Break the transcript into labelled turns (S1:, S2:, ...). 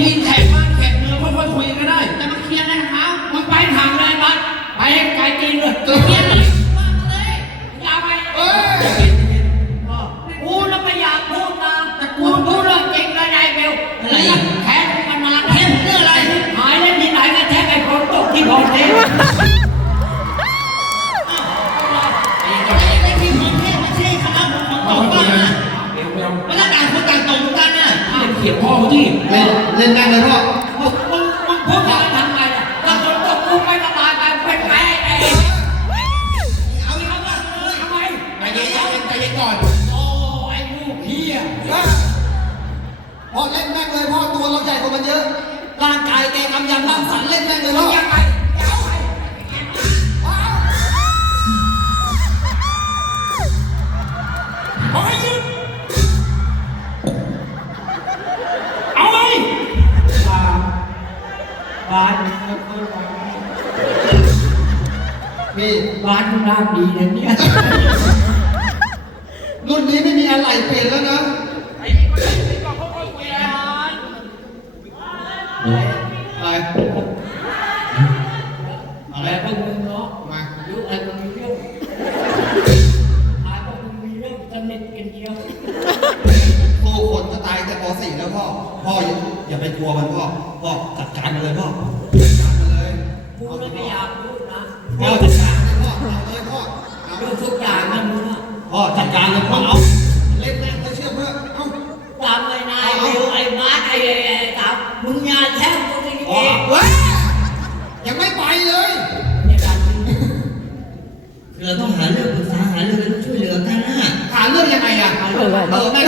S1: ยินแขกบ้านแขกเมืองค่อยๆคุยกันก็ได้
S2: จะมาเคลียร์อะไรกับเขา
S1: มึงไปทางเลยบัสไปให้ไกลตีนเลย
S2: จะเคลียร์อะไรว่ามาเลยอย่าไป
S1: เอ้ย
S2: กูแล้วไม่อยากพูดนะแต่กูพูดเรื่องจริงเลยนายเบล
S1: อะไรอะ
S2: แค้นมานานแค้นเรื่องอะไรหายเล่นที่ไหนกันแท้ไอ้คนตกที่โดนเทไอ้ที่ของเทพไม่ใช่คณะของตกบ้านนะ
S1: เบลเบล
S2: มันต่างคนต่างตกกันน่ะ
S1: เล่นเขียนพ่อเขาที่
S3: เล่นเล่นแม่งเลยพ่อ
S2: มึงมึงมึงพูดอะไรทำไงอะถ้าคนตกกูไม่สบายไปเป็นแพ้ไอ้เอาอีกแล้วทำไม
S1: ใจเย็นใจเย็นใจเย็นก่อน
S2: โอ้ไอ้ลูกเฮีย
S3: พ่อเล่นแม่งเลยพ่อตัวเราใหญ่กว่ามันเยอะร่างกายแกกำยำร่างสันเล่นแม่งเลย
S2: มึ
S3: พ่
S2: ง
S3: อ
S2: ยังไง บ้าน
S3: พี่
S2: บ้านน้ำดีเลยเนี่ย
S3: รุ่นนี้ไม่มีอะไรเปลี่ยนแล้วนะ
S2: ไอ้นี่ก็ไอ้ก็เขาก็คุยกัน
S3: อะไร
S2: อะไรพวกมึงเนาะ
S3: มา
S2: ยุคไอ้มึงมีเรื่องหายพวกมึงมีเรื่องสนิทกันเดียว
S3: โอ้คนก็ตายแต่ป .4 แล้วพ่อ พ่ออย่า อย่าไปกลัวมันพ่อพ่อจัดการมันเลยพ่อจัดการมันเลย
S2: กูเลยไม่อยากพูดนะ
S3: พ่อจัดการเลยพ่อเอาเลยพ่อเอา
S2: เรื่องทุกอย่างนะมึงอะ
S3: พ่อจัดการเลยพ่อเอาเล่นแม่งเลยเชื่อเพื่อเอา
S2: จำไว้นายเบลไอ้มาร์คไอ้ไอ้ไอ้ตับมึงอย่าแช่งกูจริง
S3: พ่อ
S2: ๆ
S3: เว้ยยังไม่ไปเลย
S2: ในการที่
S4: เราต้องหาเรื่องปรึกษาหาเรื่องช่วยเหลือกันนะ
S3: หาเรื่องยังไงอะ
S2: เออ
S3: เออแม่งก็ช่วย